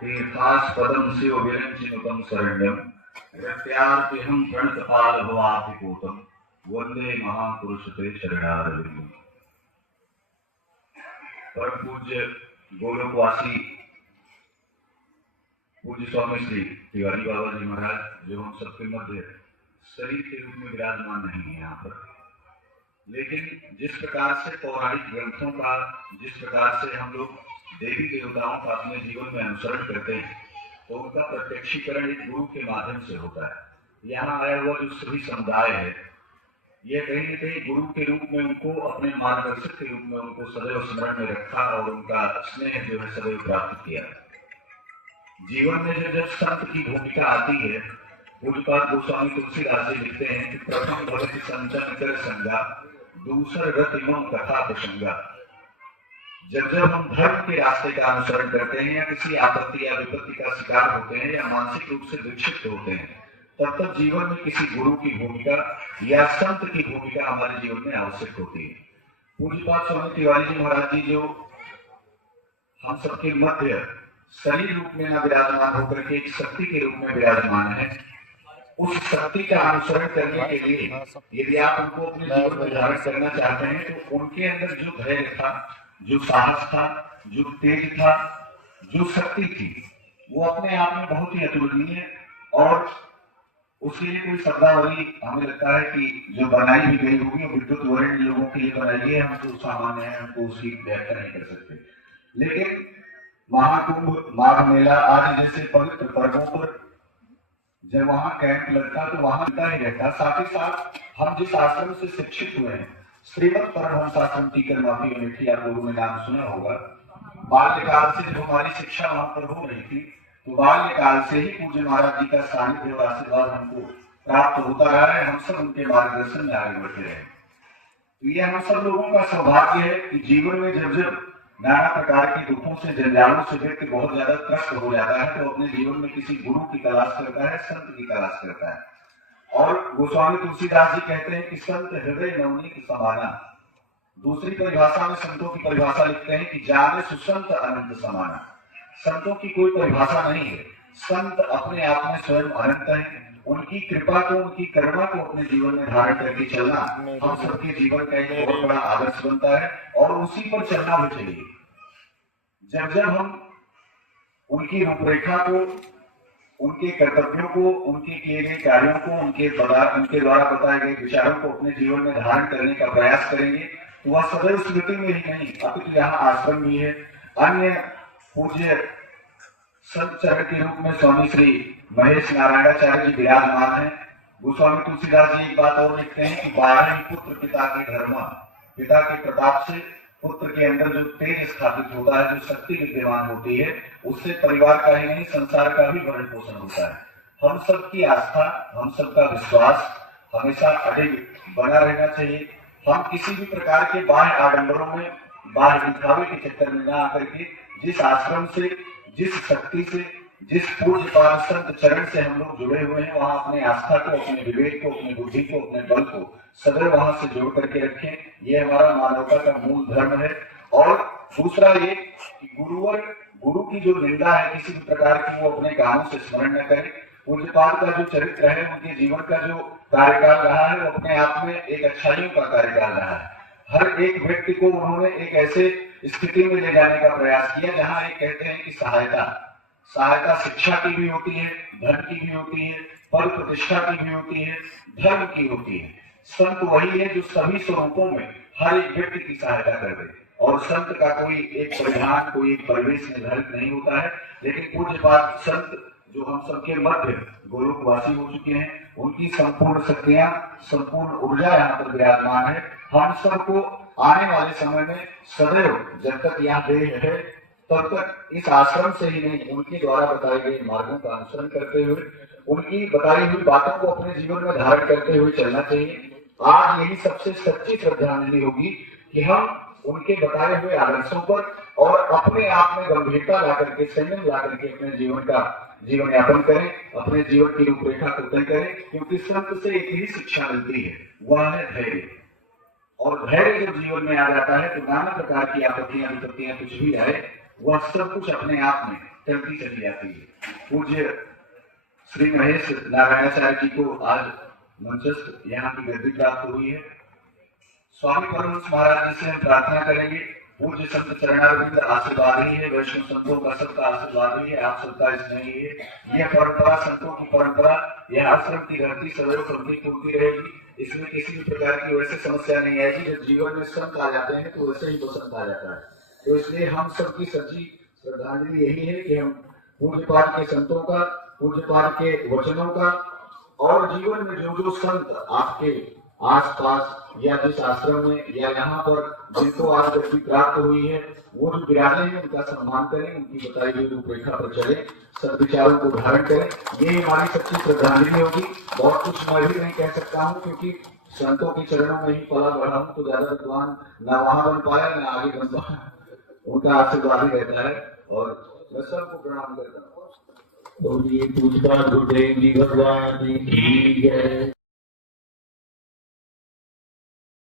तीर्थास्पदं शिव विरञ्चिनुतं शरण्यं यत्यार्तिहं प्रणतपाल भवातिपूतं वंदे महापुरुष ते शरणारविंदम। परम पूज्य गोलोकवासी पूज्य स्वामी श्री तिवारी बाबा जी महाराज जो हम सबके मध्य शरीर के रूप में विराजमान नहीं है यहाँ पर, लेकिन जिस प्रकार से पौराणिक ग्रंथों का, जिस प्रकार से हम लोग देवी देवताओं का अपने जीवन में अनुसरण करते हैं, तो उनका प्रत्यक्षीकरण एक गुरु के माध्यम से होता है। यहाँ आया हुआ जो सभी समुदाय है, यह कहीं न कहीं गुरु के रूप में उनको, अपने मार्गदर्शक के रूप में उनको सदैव स्मरण में रखा और उनका स्नेह जो है सदैव प्राप्त किया। जीवन में जब संत की भूमिका आती है, पूज्यपाद गोस्वामी तुलसीदास जी लिखते हैं कि प्रथम भगति संचन कर संगा, दूसर गति मम कथा प्रसंगा। जब हम धर्म के रास्ते का अनुसरण करते हैं या किसी आपत्ति या विपत्ति का शिकार होते हैं या मानसिक रूप से विक्षिप्त होते हैं, तब तक जीवन में किसी गुरु की भूमिका या संत की भूमिका हमारे जीवन में आवश्यक होती है। पूज्यपाद स्वामी तिवारी जी महाराज जी जो हम सबके मध्य शरीर रूप में न विराजमान होकर के एक शक्ति के रूप में विराजमान है, उस शक्ति का अनुसरण करने के लिए यदि आप उनको अपने जीवन में धारण करना चाहते हैं, तो उनके अंदर जो धैर्य था, जो साहस था, जो तेज था, जो शक्ति थी, वो अपने आप में बहुत ही अतुलनीय। और उसके लिए कोई शब्दावली हमें लगता है कि जो बनाई भी गई होगी वो विद्युत वर्ण लोगों के लिए बनाई है, हम तो सामान्य है, हमको उसकी व्याख्या नहीं कर सकते। लेकिन महाकुंभ, माघ मेला आदि जैसे पवित्र पर्वों पर जब वहां कैंप लगता तो वहां मिलता ही रहता। साथ ही साथ हम जिस आश्रम से शिक्षित हुए हैं, श्रीमद परमहंस आश्रम टीकर माफी अमेठी, आप लोगों ने नाम सुना होगा। बाल्यकाल से जब हमारी शिक्षा वहां पर हो रही थी, तो बाल्यकाल से ही पूज्य महाराज जी का सानिध्य और आशीर्वाद हमको प्राप्त होता रहा है। हम सब उनके मार्गदर्शन में आगे बढ़ते रहे। तो ये हम सब लोगों का सौभाग्य है कि जीवन में जब नाना प्रकार के दुखों से, जंजालों से व्यक्ति बहुत ज्यादा त्रस्त हो जाता है, तो अपने जीवन में किसी गुरु की तलाश करता है, संत की तलाश करता है। और गोस्वामी तुलसीदास जी कहते हैं कि संत हृदय नवनीत समाना। दूसरी परिभाषा में संतों की परिभाषा लिखते हैं कि जाने सुसंत अनंत समाना। संतों की कोई परिभाषा नहीं है, संत अपने आप में स्वयं अनंत है। उनकी कृपा को, उनकी करुणा को अपने जीवन में धारण करके चलना हम सबके जीवन का एक बहुत बड़ा आदर्श बनता है, और उसी पर चलना भी चाहिए। जब हम उनकी रूपरेखा को, उनके कर्तव्यों को, उनके किए गए कार्यों को, उनके द्वारा बताए गए विचारों को अपने जीवन में धारण करने का प्रयास करेंगे, तो वह सदैव स्मृति में ही नहीं, अपितु यहाँ आश्रम भी है। अन्य पूज्य संत चरण के रूप में स्वामी श्री महेश नारायणाचार्य जी विराजमान है। गोस्वामी तुलसीदास जी एक बात और लिखते हैं कि 12 पुत्र पिता के धर्म, पिता के प्रताप से पुत्र के अंदर जो तेज स्थापित होता है, जो शक्ति विद्यमान होती है, उससे परिवार का ही नहीं संसार का भी भरण पोषण होता है। हम सबकी आस्था, हम सबका विश्वास हमेशा अडिग बना रहना चाहिए। हम किसी भी प्रकार के बाह्य आडंबरों में, बाह्य दिखावे के चक्कर में न आकर के जिस आश्रम से, जिस शक्ति से, जिस पूज्य पाद संत चरण से हम लोग जुड़े हुए हैं, वहां अपने आस्था को, अपने विवेक को, अपनी बुद्धि को, अपने बल को सदैव वहां से जोड़ करके रखें। ये हमारा मानवता का मूल धर्म है। और दूसरा ये कि गुरु की जो निंदा है किसी भी प्रकार की, वो अपने कानों से स्मरण न करें। पूज्यपाद का जो चरित्र है, उनके जीवन का जो कार्यकाल रहा है, वो अपने आप में एक अच्छाइयों का कार्यकाल रहा है। हर एक व्यक्ति को उन्होंने एक ऐसे स्थिति में ले जाने का प्रयास किया जहां एक कहते हैं कि सहायता शिक्षा की भी होती है, धन की भी होती है, पद प्रतिष्ठा की भी होती है, धर्म की होती है। संत वही है जो सभी स्वरूपों में हर एक व्यक्ति की सहायता कर दे। और संत का कोई एक परिधान, कोई एक परिवेश निर्धारित नहीं होता है। लेकिन पूज्यपाद संत जो हम सबके मध्य गोलोकवासी हो चुके हैं, उनकी संपूर्ण शक्तियां, संपूर्ण ऊर्जा यहाँ पर विराजमान है। हम सबको आने वाले समय में सदैव, जब तक यहाँ देह है, तब तक इस आश्रम से ही नहीं, उनके द्वारा बताए गए मार्गों का अनुसरण करते हुए, उनकी बताई हुई बातों को अपने जीवन में धारण करते हुए चलना चाहिए। आज यही सबसे सच्ची श्रद्धांजलि होगी कि हम उनके बताए हुए आदर्शों पर और अपने आप में गंभीरता ला करके, संयम ला करके अपने जीवन यापन करें, अपने जीवन की रूपरेखा को तय करें। क्योंकि संत से एक ही शिक्षा मिलती है, वह है धैर्य। और धैर्य जब जीवन में आ जाता है तो नाना प्रकार की आपत्तियां विपत्तियां कुछ भी आए, वह सब कुछ अपने आप में चलती चली जाती है। पूज्य श्री महेश नारायणाचार्य जी को आज मंचस्थ यहाँ की गद्दी प्राप्त हुई है। स्वामी परमहंस महाराज जी से हम प्रार्थना करेंगे, पूज्य संत चरणारविंद आशीर्वाद ही है, वैष्णव संतों का सबका आशीर्वाद ही है, आप सबका स्नेह ही है। यह परंपरा संतों की परंपरा, यह आश्रम की धरती सदैव प्रतीत होती रहेगी। इसमें किसी भी प्रकार की वैसे समस्या नहीं आएगी। जब जीवन में संत आ जाते हैं तो वैसे ही बसंत आ जाता है। तो इसलिए हम सबकी सच्ची श्रद्धांजलि यही है कि हम पूज्य पाठ के संतों का, पूज्य पाठ के वचनों का और जीवन में जो जो संत आपके आस पास या जिस आश्रम में या यहाँ पर जिनको आज गति प्राप्त हुई है, वो जो विराजे हैं उनका सम्मान करें, उनकी बताई हुई रूपरेखा पर चले, सद्विचारों को धारण करें। ये हमारी सच्ची श्रद्धांजलि होगी। बहुत कुछ मैं भी नहीं कह सकता हूँ, क्योंकि संतों के चरणों में ही पला बढ़ा हूँ, तो ज्यादा विद्वान न वहां बन पाया न आगे बन पाया। उनका आशीर्वाद ही रहता है और मैं सबको प्रणाम करता हूँ। पूज्य गुरुदेव जी भगवान की जय।